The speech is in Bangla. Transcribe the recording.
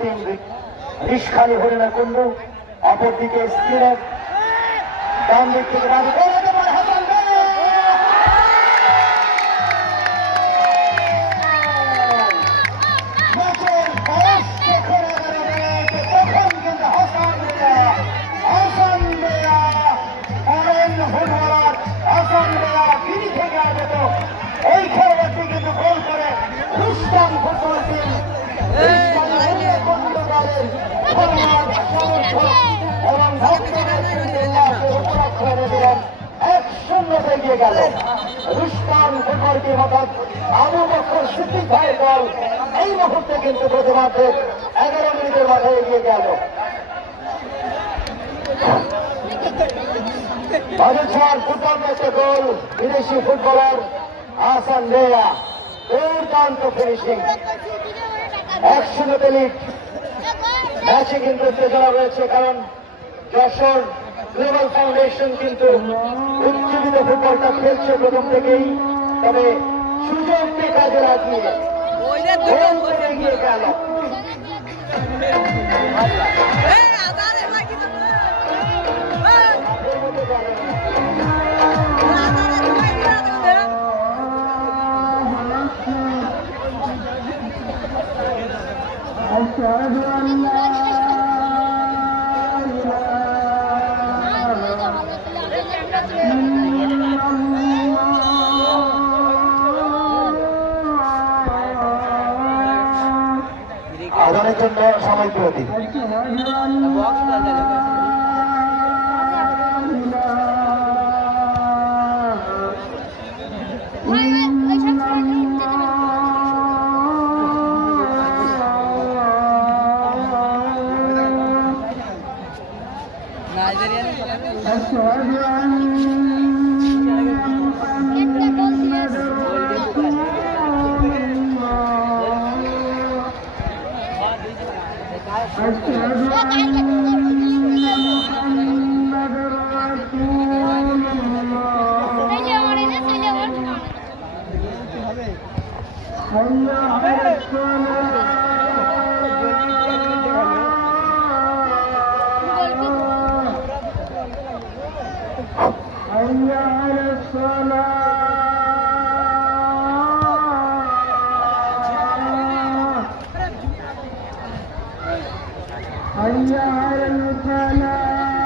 টিম রিশখালী হরিণা কুন্ডু, অপরদিকে স্পিনের ডান দিক থেকে এই খেলাটি কিন্তু গোল করে খ্রিস্টান ফুটবল টিম এবং দিলেন 1-0 এগিয়ে গেল খ্রিস্টান ফুটবল টিম অর্থাৎ আবু বকর সিদ্দিক ভাইয়ের দল এই মুহূর্তে কিন্তু প্রতিমাঠে 11 মিনিটের মাথায় এগিয়ে গেল। বাজেছাড় ফুটবল ম্যাচে গোল বিদেশি ফুটবলার হাসান রেয়া, দুর্দান্ত ফিনিশিং। 1-0 লিড। ম্যাচে কিন্তু উত্তেজনা রয়েছে, কারণ যশোর গ্লোবাল ফাউন্ডেশন কিন্তু উজ্জীবিত ফুটবলটা খেলছে প্রথম থেকেই, তবে সুযোগকে কাজে লাগিয়ে গোল করে এগিয়ে গেল। আদানের জন্য সময় বিরতি। حي على الفلاح